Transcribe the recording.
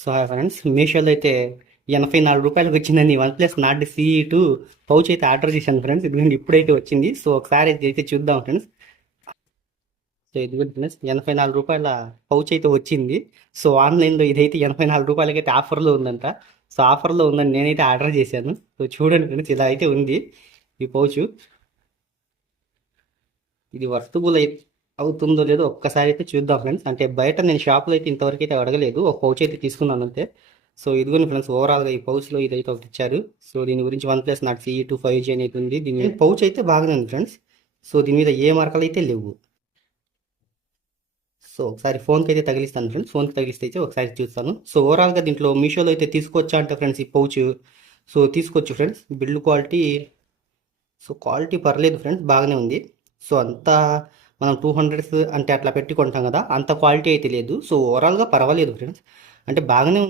So friends, మీషోలో అయితే రూ. 84కి వచ్చిందండి. One plus not CE2 pouch అయితే ఆర్డర్ చేశాను ఫ్రెండ్స్. ఇదిగోండి ఇప్పుడైతే వచ్చింది. సో ఒకసారి అయితే చూద్దాం ఫ్రెండ్స్. సో ఇదిగోండి ఫ్రెండ్స్, రూ. 84 పౌచ్ అయితే వచ్చింది. సో ఆన్లైన్లో ఇదైతే రూ. 84 అయితే ఆఫర్లో ఉందంట. సో ఆఫర్లో ఉందని నేనైతే ఆర్డర్ చేశాను. సో చూడండి ఫ్రెండ్స్, ఇలా అయితే ఉంది ఈ పౌచ్. ఇది వర్తబుల్ అవుతుందో లేదో ఒక్కసారి అయితే చూద్దాం ఫ్రెండ్స్. అంటే బయట నేను షాప్లో అయితే ఇంతవరకు అయితే అడగలేదు, ఒక పౌచ్ అయితే తీసుకున్నాను అంతే. సో ఇదిగోండి ఫ్రెండ్స్, ఓవరాల్గా ఈ పౌచ్లో ఇదైతే ఒకటి ఇచ్చారు. సో దీని గురించి one plus not CE2 5G అనేది ఉంది. దీని పౌచ్ అయితే బాగానే ఉంది ఫ్రెండ్స్. సో దీని మీద ఏ మరకలు అయితే లేవు. సో ఒకసారి ఫోన్కి అయితే తగిలిస్తాను ఫ్రెండ్స్. ఫోన్కి తగిలిస్తే అయితే ఒకసారి చూస్తాను. సో ఓవరాల్గా దీంట్లో మీషోలో అయితే తీసుకోవచ్చా అంటే ఫ్రెండ్స్, ఈ పౌచ్ సో తీసుకోవచ్చు friends. Build quality, so quality పర్లేదు ఫ్రెండ్స్, బాగానే ఉంది. సో అంతా మనం 200 అంటే అట్లా పెట్టి కొంటాం కదా, అంత క్వాలిటీ అయితే లేదు. సో ఓవరాల్గా పర్వాలేదు ఫ్రెండ్స్, అంటే బాగానే ఉంది.